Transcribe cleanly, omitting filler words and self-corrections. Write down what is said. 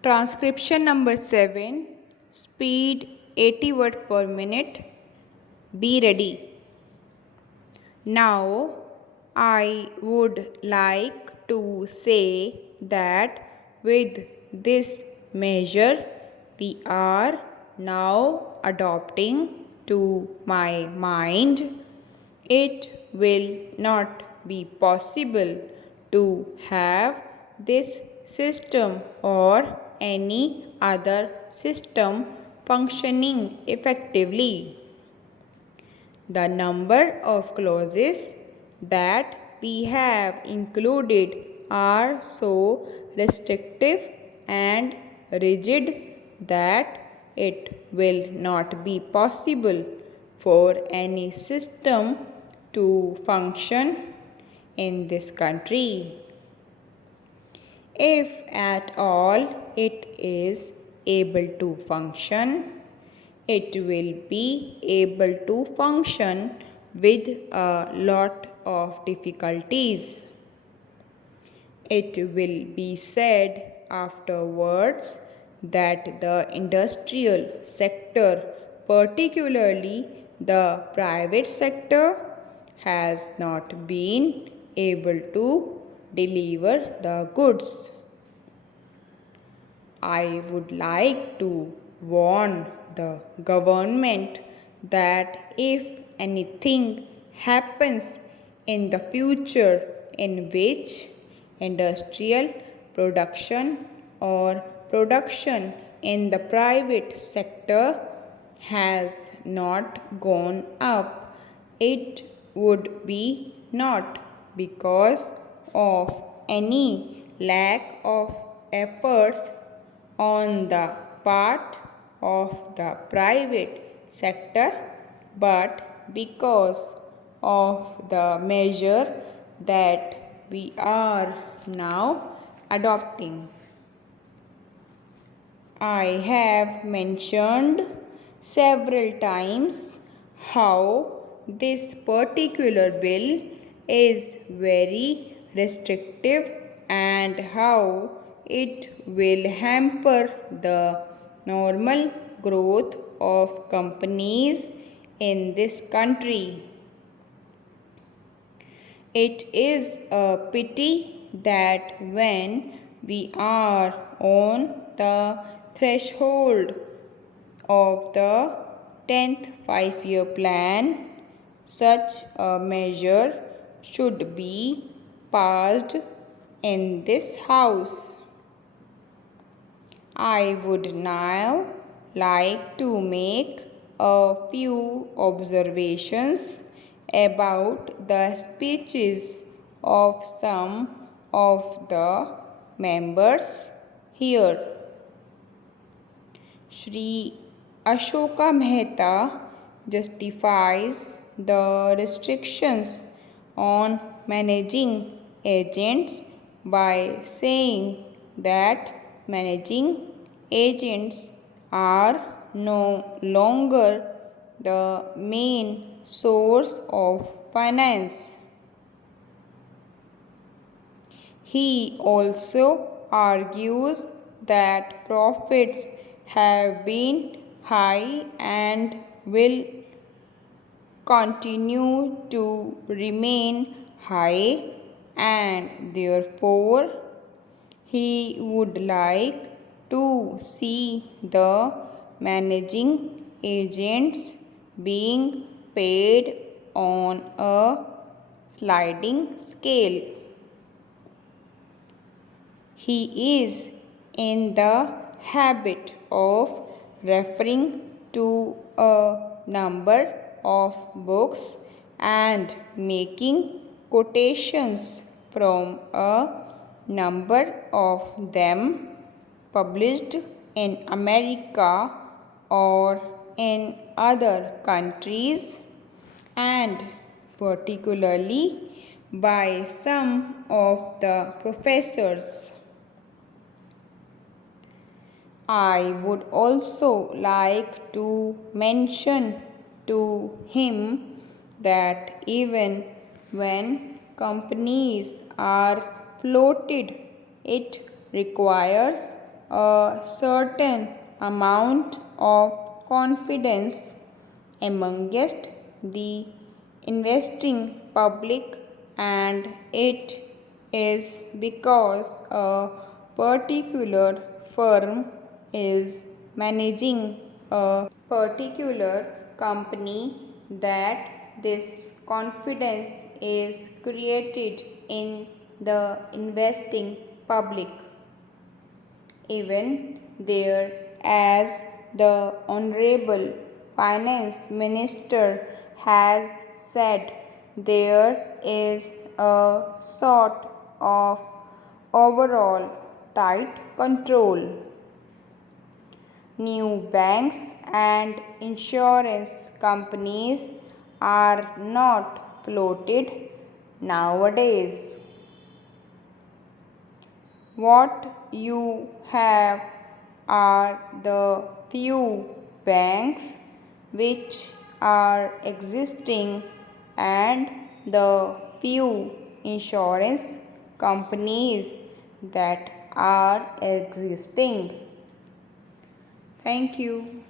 Transcription number 7, speed 80 words per minute. Be ready. Now, I would like to say that with this measure, we are now adopting to my mind. It will not be possible to have this system or any other system functioning effectively. The number of clauses that we have included are so restrictive and rigid that it will not be possible for any system to function in this country. If at all it is able to function, it will be able to function with a lot of difficulties. It will be said afterwards that the industrial sector, particularly the private sector, has not been able to deliver the goods. I would like to warn the government that if anything happens in the future in which industrial production or production in the private sector has not gone up, it would be not because of any lack of efforts on the part of the private sector, but because of the measure that we are now adopting. I have mentioned several times how this particular bill is very restrictive and how it will hamper the normal growth of companies in this country. It is a pity that when we are on the threshold of the 10th 5-year plan, such a measure should be passed in this house. I would now like to make a few observations about the speeches of some of the members here. Shri Ashoka Mehta justifies the restrictions on managing agents by saying that managing agents are no longer the main source of finance. He also argues that profits have been high and will continue to remain high, and therefore he would like to see the managing agents being paid on a sliding scale. He is in the habit of referring to a number of books and making quotations from a number of them published in America or in other countries, and particularly by some of the professors. I would also like to mention to him that even when companies are floated, it requires a certain amount of confidence amongst the investing public, and it is because a particular firm is managing a particular company that this confidence is created in the investing public. Even there, as the Honorable Finance Minister has said, there is a sort of overall tight control. New banks and insurance companies are not floated nowadays. What you have are the few banks which are existing and the few insurance companies that are existing. Thank you.